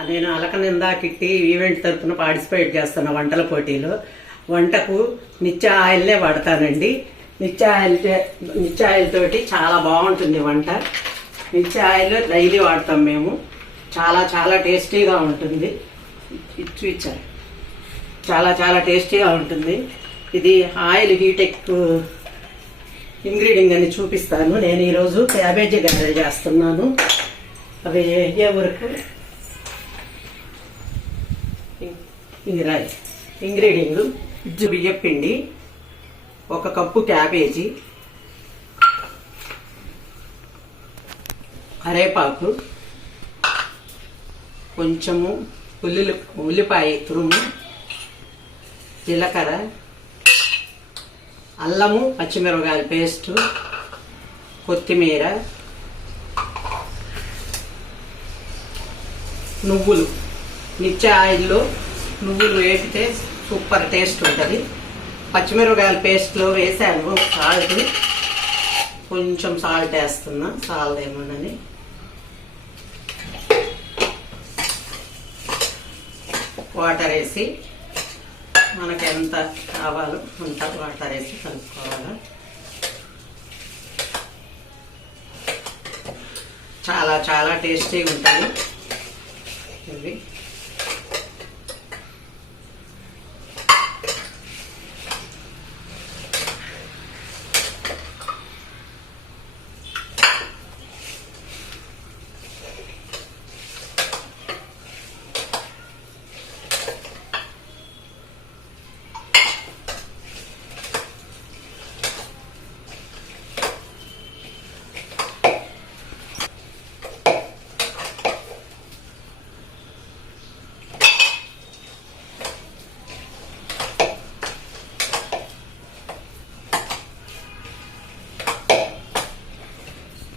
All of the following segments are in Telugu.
నేను అలకనంద కిట్టి ఈవెంట్ తరఫున పార్టిసిపేట్ చేస్తున్న వంటల పోటీలో వంటకు నిత్య ఆయిల్నే వాడతానండి. నిత్య ఆయిల్ తోటి చాలా బాగుంటుంది వంట. నిత్య ఆయిల్ డైలీ వాడతాం మేము. చాలా చాలా టేస్టీగా ఉంటుంది. చూపించారు, చాలా చాలా టేస్టీగా ఉంటుంది. ఇది ఆయిల్ హీట్ ఎక్కువ ఇంగ్రీడియంట్ అని చూపిస్తాను. నేను ఈరోజు క్యాబేజీ గారెలు చేస్తున్నాను. అవి ఏ వరకు ఇంగ్రీడియంట్ బియ్యపిండి, 1 కప్పు క్యాబేజీ, కరేపాకు, కొంచెము ఉల్లిపాయ తురుము, జీలకర్ర, అల్లము పచ్చిమిరపకాయల పేస్టు, కొత్తిమీర, నువ్వులు. నిత్య ఆయిల్లో నువ్వులు వేపితే సూపర్ టేస్ట్ ఉంటుంది. పచ్చిమిరపకాయల పేస్ట్లో వేసాను సాల్ట్, కొంచెం సాల్ట్ వేస్తున్నా, సాల్దేమోనని. వాటర్ వేసి మనకు ఎంత కావాలో అంత వాటర్ వేసి కలుపుకోవాలి. చాలా చాలా టేస్టీగా ఉంటుంది ఇవి.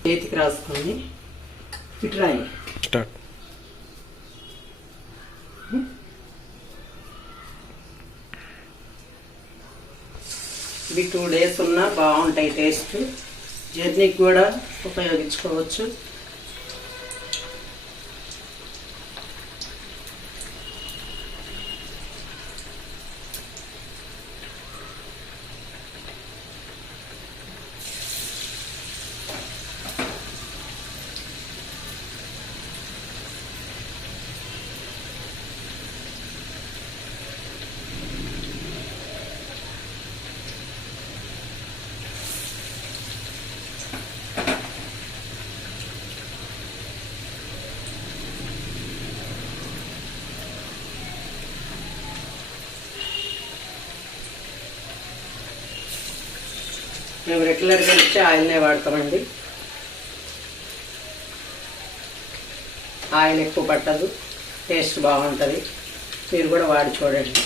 చేతికి రాసుకొని ఇట్రాయి స్టార్ట్. ఇవి 2 days ఉన్నా బాగుంటాయి. టేస్ట్ జర్నీకి కూడా ఉపయోగించుకోవచ్చు. మేము రెగ్యులర్గా ఇచ్చే ఆయిల్నే వాడతామండి. ఆయిల్ ఎక్కువ పట్టదు, టేస్ట్ బాగుంటుంది. మీరు కూడా వాడి చూడండి.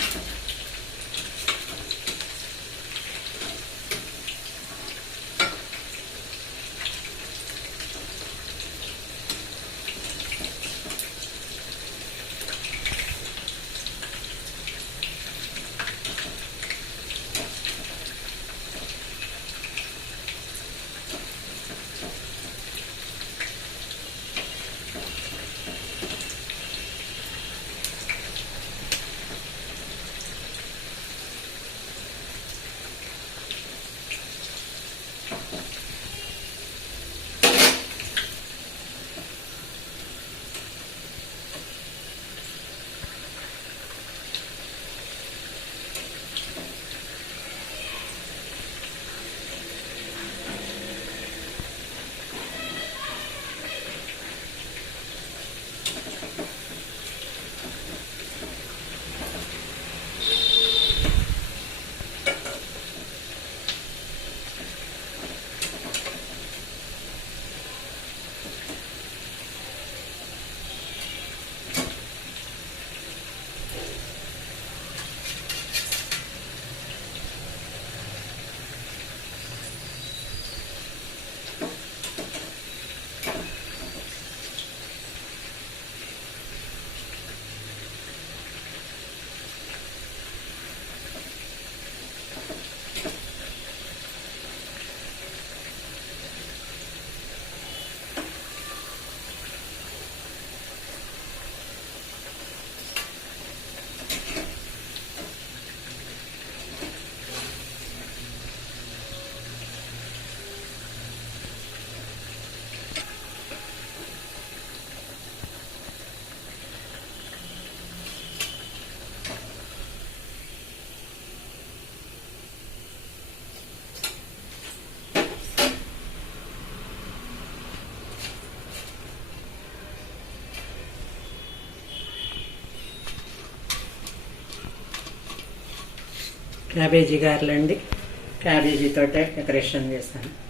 క్యాబేజీ గారెలండి. క్యాబేజీతోటే డెకరేషన్ చేస్తాను.